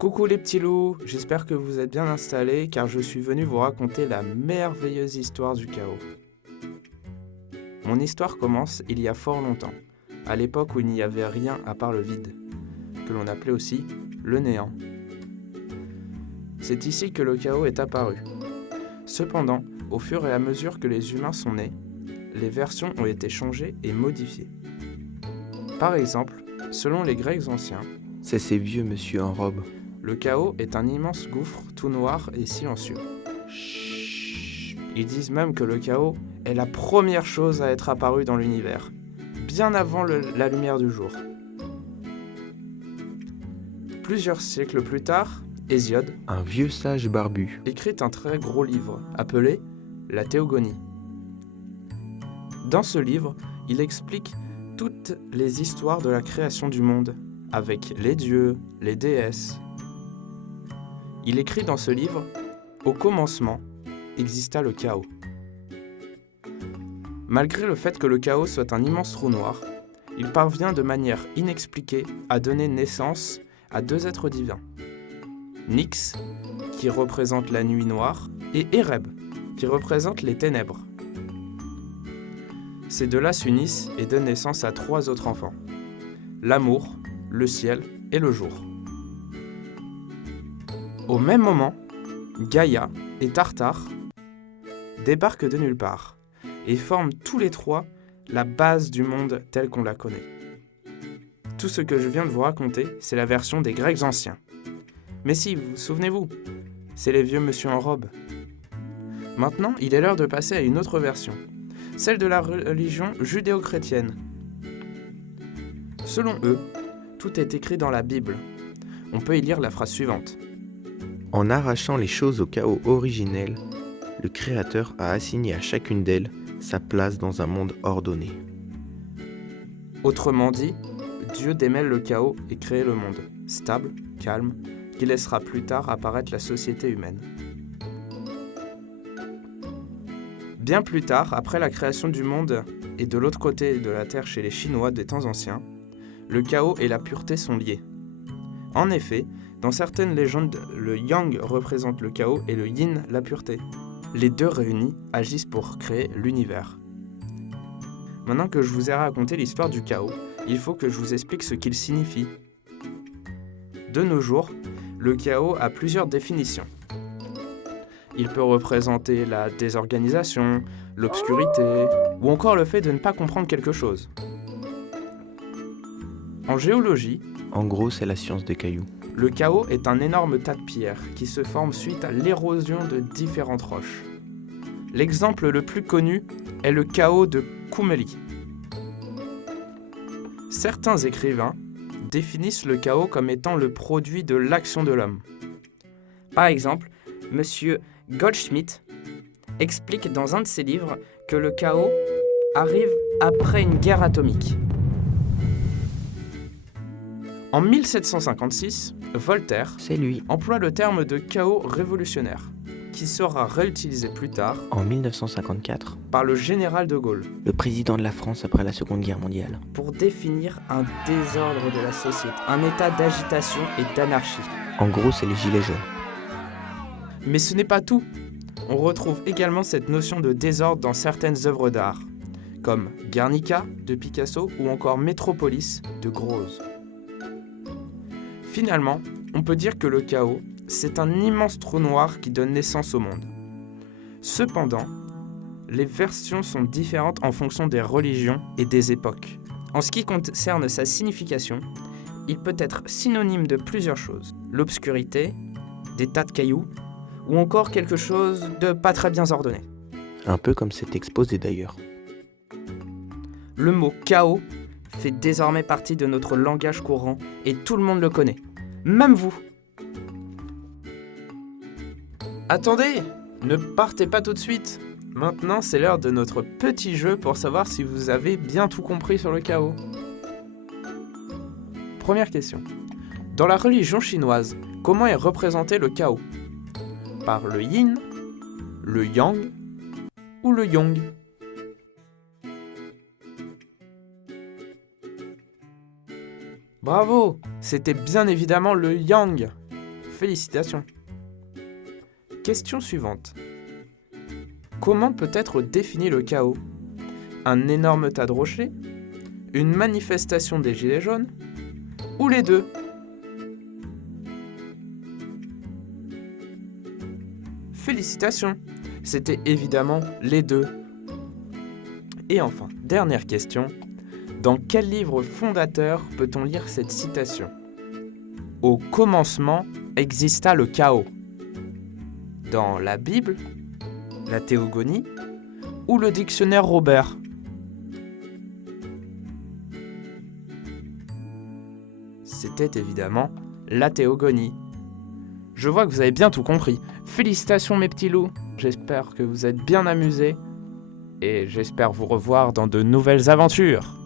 Coucou les petits loups, j'espère que vous êtes bien installés car je suis venu vous raconter la merveilleuse histoire du chaos. Mon histoire commence il y a fort longtemps, à l'époque où il n'y avait rien à part le vide, que l'on appelait aussi le néant. C'est ici que le chaos est apparu. Cependant, au fur et à mesure que les humains sont nés, les versions ont été changées et modifiées. Par exemple, selon les Grecs anciens, c'est ces vieux monsieur en robe. Le chaos est un immense gouffre tout noir et silencieux. Chut. Ils disent même que le chaos est la première chose à être apparue dans l'univers, bien avant la lumière du jour. Plusieurs siècles plus tard, Hésiode, un vieux sage barbu, écrit un très gros livre appelé la Théogonie. Dans ce livre, il explique toutes les histoires de la création du monde, avec les dieux, les déesses. Il écrit dans ce livre « Au commencement exista le chaos ». Malgré le fait que le chaos soit un immense trou noir, il parvient de manière inexpliquée à donner naissance à deux êtres divins. Nyx, qui représente la nuit noire, et Éreb, qui représente les ténèbres. Ces deux-là s'unissent et donnent naissance à trois autres enfants. L'amour, le ciel et le jour. Au même moment, Gaïa et Tartare débarquent de nulle part et forment tous les trois la base du monde tel qu'on la connaît. Tout ce que je viens de vous raconter, c'est la version des Grecs anciens. Mais si, vous souvenez-vous, c'est les vieux monsieur en robe. Maintenant, il est l'heure de passer à une autre version, celle de la religion judéo-chrétienne. Selon eux, tout est écrit dans la Bible. On peut y lire la phrase suivante. En arrachant les choses au chaos originel, le Créateur a assigné à chacune d'elles sa place dans un monde ordonné. Autrement dit, Dieu démêle le chaos et crée le monde, stable, calme, qui laissera plus tard apparaître la société humaine. Bien plus tard, après la création du monde et de l'autre côté de la Terre chez les Chinois des temps anciens, le chaos et la pureté sont liés. En effet, dans certaines légendes, le yang représente le chaos et le yin la pureté. Les deux réunis agissent pour créer l'univers. Maintenant que je vous ai raconté l'histoire du chaos, il faut que je vous explique ce qu'il signifie. De nos jours, le chaos a plusieurs définitions. Il peut représenter la désorganisation, l'obscurité, ou encore le fait de ne pas comprendre quelque chose. En géologie, en gros, c'est la science des cailloux. Le chaos est un énorme tas de pierres qui se forme suite à l'érosion de différentes roches. L'exemple le plus connu est le chaos de Kumeli. Certains écrivains définissent le chaos comme étant le produit de l'action de l'homme. Par exemple, Monsieur Goldschmidt explique dans un de ses livres que le chaos arrive après une guerre atomique. En 1756, Voltaire c'est lui. emploie le terme de chaos révolutionnaire, qui sera réutilisé plus tard En 1954, par le général de Gaulle le président de la France après la Seconde Guerre mondiale. pour définir un désordre de la société, un état d'agitation et d'anarchie. En gros, c'est les gilets jaunes. Mais ce n'est pas tout. On retrouve également cette notion de désordre dans certaines œuvres d'art, comme Guernica de Picasso ou encore Métropolis de Grose. Finalement, on peut dire que le chaos, c'est un immense trou noir qui donne naissance au monde. Cependant, les versions sont différentes en fonction des religions et des époques. En ce qui concerne sa signification, il peut être synonyme de plusieurs choses. L'obscurité, des tas de cailloux, ou encore quelque chose de pas très bien ordonné. Un peu comme c'est exposé d'ailleurs. Le mot chaos fait désormais partie de notre langage courant et tout le monde le connaît, même vous. Attendez, ne partez pas tout de suite. Maintenant, c'est l'heure de notre petit jeu pour savoir si vous avez bien tout compris sur le chaos. Première question. Dans la religion chinoise, comment est représenté le chaos ? Par le yin, le yang ou le yong ? Bravo, c'était bien évidemment le yang. Félicitations. Question suivante. Comment peut être défini le chaos ? Un énorme tas de rochers ? Une manifestation des gilets jaunes ? Ou les deux ? Félicitations, c'était évidemment les deux. Et enfin, dernière question. Dans quel livre fondateur peut-on lire cette citation ? Au commencement exista le chaos. Dans la Bible, la Théogonie ou le dictionnaire Robert ? C'était évidemment la Théogonie. Je vois que vous avez bien tout compris. Félicitations mes petits loups. J'espère que vous êtes bien amusés et j'espère vous revoir dans de nouvelles aventures.